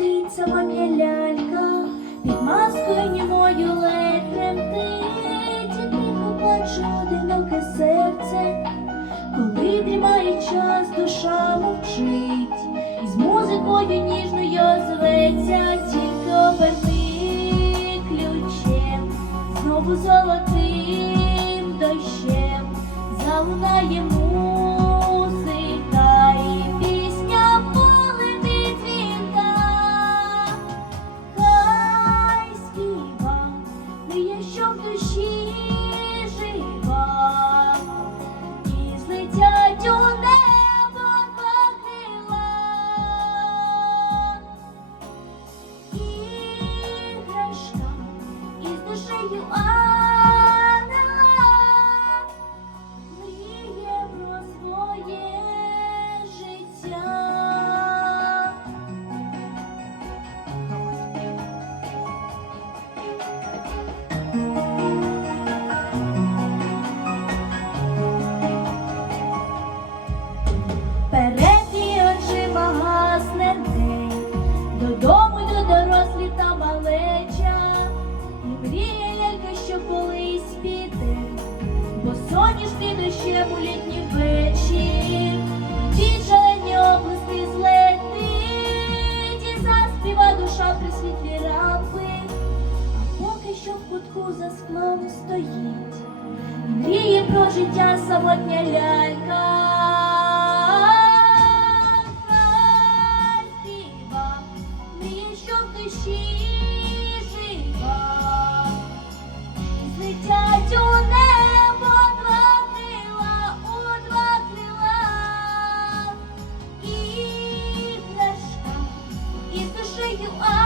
птиця моя лялька, під маскою німою ледь тремтить, і тихо плаче одиноке серце, коли дрімає час, душа мовчить, і з музикою ніжною зветься, тільки оберти ключем, знову золотим дощем залунає музика. Що в душі жива, і злетять у небо два крила. Іграшка із душею бо соняшний дощем у літній вечір, під шалені облисти злетить, і заспіва душа при світлі рампи, а поки що в кутку за склом стоїть. Мріє про життя самотня лялька. Oh. are.